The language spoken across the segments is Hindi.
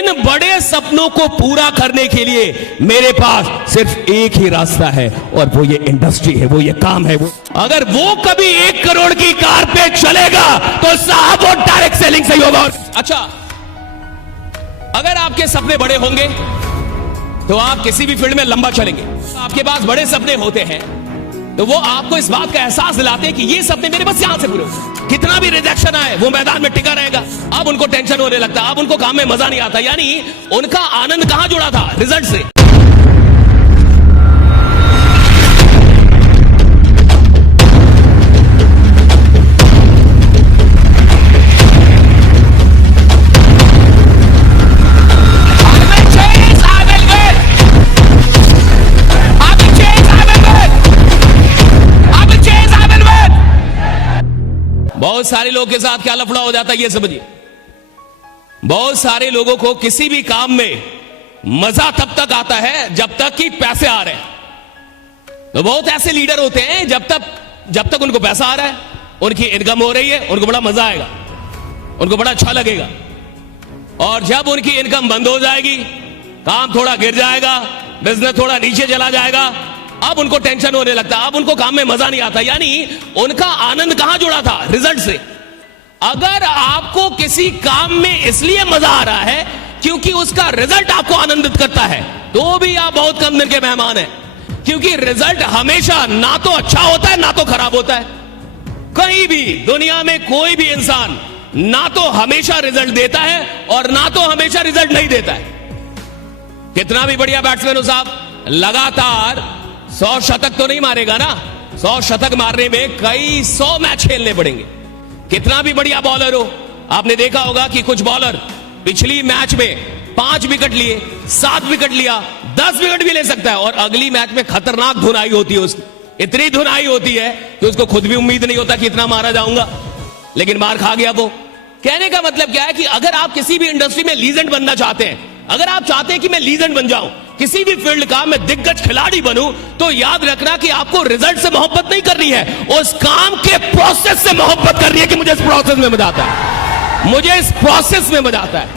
इन बड़े सपनों को पूरा करने के लिए मेरे पास सिर्फ एक ही रास्ता है, और वो ये इंडस्ट्री है, वो ये काम है। वो अगर वो कभी 1 करोड़ की कार पे चलेगा तो साहब वो डायरेक्ट सेलिंग से ही होगा। अच्छा, अगर आपके सपने बड़े होंगे तो आप किसी भी फील्ड में लंबा चलेंगे। आपके पास बड़े सपने होते हैं तो वो आपको इस बात का एहसास दिलाते हैं कि ये सपने मेरे बस यहां से पूरे हो। कितना भी रिजेक्शन आए वो मैदान में टिका रहेगा। अब उनको टेंशन होने लगता है, अब उनको काम में मजा नहीं आता, यानी उनका आनंद कहां जुड़ा था? रिजल्ट से। बहुत सारे लोगों के साथ क्या लफड़ा हो जाता है ये समझिए। बहुत सारे लोगों को किसी भी काम में मजा तब तक आता है जब तक कि पैसे आ रहे हैं। तो बहुत ऐसे लीडर होते हैं जब तक उनको पैसा आ रहा है, उनकी इनकम हो रही है, उनको बड़ा मजा आएगा, उनको बड़ा अच्छा लगेगा। और जब उनकी इनकम बंद हो जाएगी, काम थोड़ा गिर जाएगा, बिजनेस थोड़ा नीचे चला जाएगा, अब उनको टेंशन होने लगता है, अब उनको काम में मजा नहीं आता, यानी उनका आनंद कहां जुड़ा था? रिजल्ट से। अगर आपको किसी काम में इसलिए मजा आ रहा है क्योंकि उसका रिजल्ट आपको आनंदित करता है, तो भी आप बहुत कम दिन के मेहमान हैं, क्योंकि रिजल्ट हमेशा ना तो अच्छा होता है ना तो खराब होता है। कहीं भी दुनिया में कोई भी इंसान ना तो हमेशा रिजल्ट देता है और ना तो हमेशा रिजल्ट नहीं देता है। कितना भी बढ़िया बैट्समैन हो साहब, लगातार 100 शतक तो नहीं मारेगा ना। 100 शतक मारने में कई 100 मैच खेलने पड़ेंगे। कितना भी बढ़िया बॉलर हो, आपने देखा होगा कि कुछ बॉलर पिछली मैच में 5 विकेट लिए, 7 विकेट लिया, 10 विकेट भी ले सकता है, और अगली मैच में खतरनाक धुनाई होती है उसकी। इतनी धुनाई होती है कि उसको खुद भी उम्मीद नहीं होता कि इतना मारा जाऊंगा, लेकिन मार खा गया वो। कहने का मतलब क्या है कि अगर आप किसी भी इंडस्ट्री में लीजेंड बनना चाहते हैं, अगर आप चाहते हैं कि मैं लीजेंड बन जाऊं, किसी भी फील्ड का मैं दिग्गज खिलाड़ी बनूं, तो याद रखना कि आपको रिजल्ट से मोहब्बत नहीं करनी है, उस काम के प्रोसेस से मोहब्बत करनी है कि मुझे इस प्रोसेस में मजा आता है, मुझे इस प्रोसेस में मजा आता है।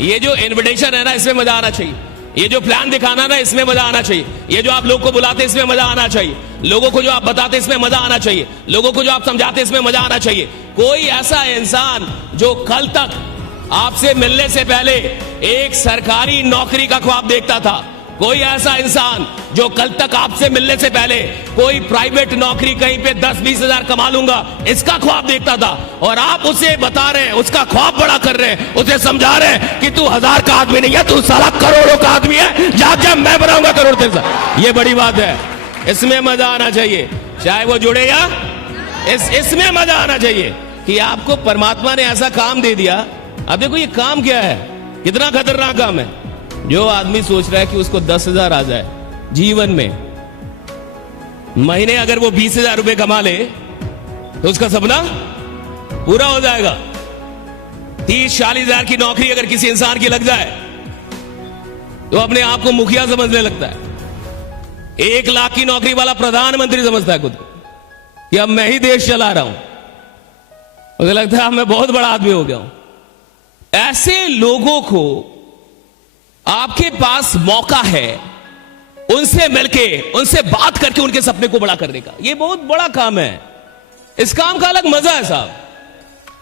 ये जो इन्विटेशन है ना, इसमें मजा आना चाहिए। ये जो प्लान दिखाना ना, इसमें मजा आना चाहिए। ये जो आप लोग को बुलाते इसमें मजा आना चाहिए। लोगों को जो आप बताते इसमें मजा आना चाहिए। लोगों को जो आप समझाते इसमें मजा आना चाहिए। कोई ऐसा इंसान जो कल तक आपसे मिलने से पहले एक सरकारी नौकरी का ख्वाब देखता था, कोई ऐसा इंसान जो कल तक आपसे मिलने से पहले कोई प्राइवेट नौकरी कहीं पे 10-20 हजार कमा लूंगा इसका ख्वाब देखता था, और आप उसे बता रहे हैं, उसका ख्वाब बड़ा कर रहे हैं, उसे समझा रहे हैं कि तू 1000 का आदमी नहीं है, तू साला करोड़ों का आदमी है, जा मैं बनाऊंगा करोड़ तेरे साथ। ये बड़ी बात है, इसमें मजा आना चाहिए, चाहे वो जुड़े या इसमें मजा आना चाहिए कि आपको परमात्मा ने ऐसा काम दे दिया। अब देखो ये काम क्या है, कितना खतरनाक काम है। जो आदमी सोच रहा है कि उसको 10,000 आ जाए जीवन में, महीने अगर वो 20,000 रुपए कमा ले तो उसका सपना पूरा हो जाएगा। 30-40 हजार की नौकरी अगर किसी इंसान की लग जाए तो अपने आप को मुखिया समझने लगता है। 1 लाख की नौकरी वाला प्रधानमंत्री समझता है खुद को कि अब मैं ही देश चला रहा हूं, मुझे लगता है मैं बहुत बड़ा आदमी हो गया हूं। ऐसे लोगों को आपके पास मौका है उनसे मिलके, उनसे बात करके उनके सपने को बड़ा करने का। ये बहुत बड़ा काम है, इस काम का अलग मजा है साहब।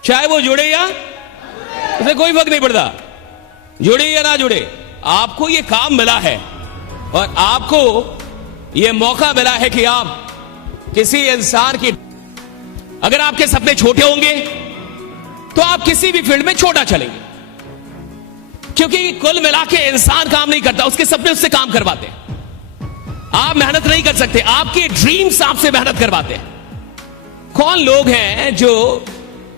चाहे वो जुड़े या उसे कोई फर्क नहीं पड़ता, जुड़े या ना जुड़े, आपको ये काम मिला है और आपको ये मौका मिला है कि आप किसी इंसान की, अगर आपके सपने छोटे होंगे तो आप किसी भी फील्ड में छोटा चलेंगे, क्योंकि कुल मिला के इंसान काम नहीं करता, उसके सपने उससे काम करवाते हैं। आप मेहनत नहीं कर सकते, आपके ड्रीम्स आपसे मेहनत करवाते हैं। कौन लोग हैं जो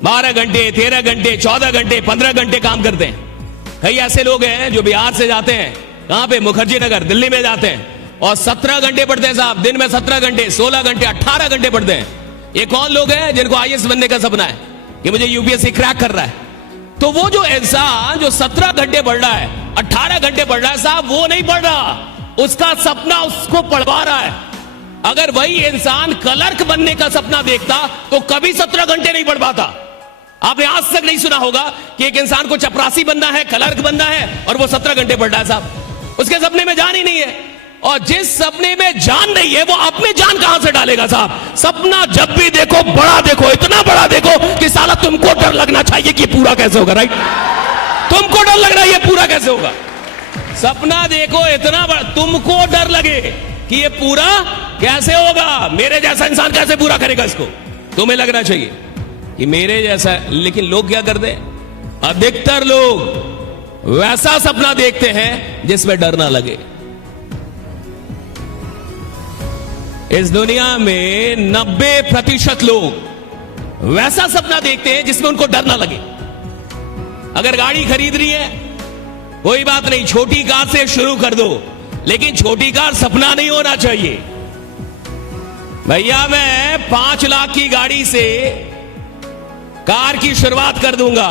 12 घंटे 13 घंटे 14 घंटे 15 घंटे काम करते हैं? कई ऐसे लोग हैं जो बिहार से जाते हैं, कहां पे, मुखर्जी नगर दिल्ली में जाते हैं और 17 घंटे पढ़ते हैं साहब, दिन में 17 घंटे 16 घंटे 18 घंटे पढ़ते हैं। ये कौन लोग हैं जिनको IAS बनने का सपना है कि मुझे UPSC क्रैक कर रहा है? तो वो जो इंसान जो 17 घंटे पढ़ रहा है, 18 घंटे पढ़ रहा है साहब, वो नहीं पढ़ रहा, उसका सपना उसको पढ़वा रहा है। अगर वही इंसान क्लर्क बनने का सपना देखता तो कभी 17 घंटे नहीं पढ़ पाता। आपने आज तक नहीं सुना होगा कि एक इंसान को चपरासी बनना है, क्लर्क बनना है और वो 17 घंटे पढ़ रहा है साहब। उसके सपने में जान ही नहीं है, और जिस सपने में जान नहीं है वो आप में जान कहां से डालेगा साहब। सपना जब भी देखो बड़ा देखो, इतना बड़ा देखो कि साला तुमको डर लगना चाहिए कि पूरा कैसे होगा। राइट, तुमको डर लग रहा है ये पूरा कैसे होगा। सपना देखो इतना बड़ा, तुमको डर लगे कि ये पूरा कैसे होगा, मेरे जैसा इंसान कैसे पूरा करेगा इसको। तुम्हें लगना चाहिए कि मेरे जैसा। लेकिन लोग क्या करते हैं, अधिकतर लोग वैसा सपना देखते हैं जिसमें डर ना लगे। इस दुनिया में 90% लोग वैसा सपना देखते हैं जिसमें उनको डर ना लगे। अगर गाड़ी खरीद रही है, कोई बात नहीं, छोटी कार से शुरू कर दो, लेकिन छोटी कार सपना नहीं होना चाहिए। भैया मैं 5 लाख की गाड़ी से कार की शुरुआत कर दूंगा,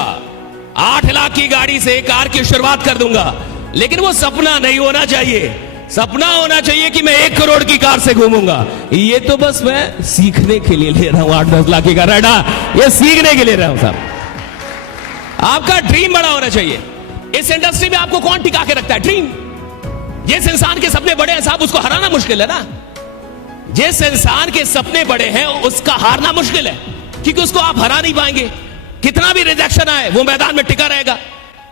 8 लाख की गाड़ी से कार की शुरुआत कर दूंगा, लेकिन वो सपना नहीं होना चाहिए। सपना होना चाहिए कि मैं 1 करोड़ की कार से घूमूंगा। ये तो बस मैं सीखने के लिए ले रहा हूं 8-10 लाख की कार, ये सीखने के लिए रहा हूं साहब। आपका ड्रीम बड़ा होना चाहिए। इस इंडस्ट्री में आपको कौन टिका के रखता है? ड्रीम। जिस इंसान के सपने बड़े हैं साहब, उसको हराना मुश्किल है ना। जिस इंसान के सपने बड़े हैं उसका हारना मुश्किल है, क्योंकि उसको आप हरा नहीं पाएंगे। कितना भी रिजेक्शन आए वो मैदान में टिका रहेगा।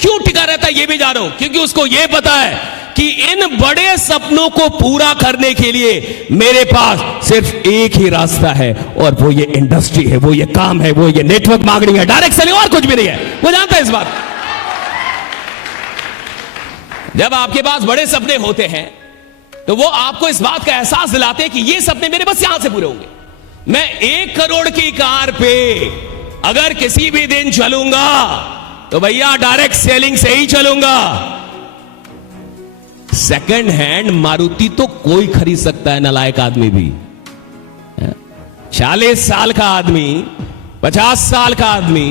क्यों टिका रहता है ये भी जानो, क्योंकि उसको ये पता है कि इन बड़े सपनों को पूरा करने के लिए मेरे पास सिर्फ एक ही रास्ता है, और वो ये इंडस्ट्री है, वो ये काम है, वो ये नेटवर्क मार्केटिंग है, डायरेक्ट सेलिंग, और कुछ भी नहीं है। वो जानता है इस बात। जब आपके पास बड़े सपने होते हैं तो वो आपको इस बात का एहसास दिलाते हैं कि ये सपने मेरे बस यहां से पूरे होंगे। मैं 1 करोड़ की कार पे अगर किसी भी दिन चलूंगा तो भैया डायरेक्ट सेलिंग से ही चलूंगा। सेकंड हैंड मारुति तो कोई खरीद सकता है, नालायक आदमी भी। 40 साल का आदमी, 50 साल का आदमी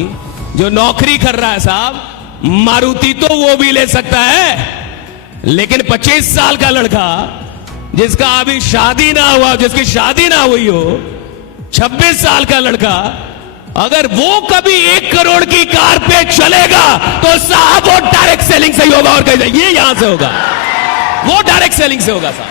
जो नौकरी कर रहा है साहब, मारुति तो वो भी ले सकता है, लेकिन 25 साल का लड़का जिसका अभी शादी ना हुआ, जिसकी शादी ना हुई हो, 26 साल का लड़का, अगर वो कभी 1 करोड़ की कार पे चलेगा तो साहब वो डायरेक्ट सेलिंग से ही होगा, और कहीं ये यहां से होगा, वो डायरेक्ट सेलिंग से होगा साहब।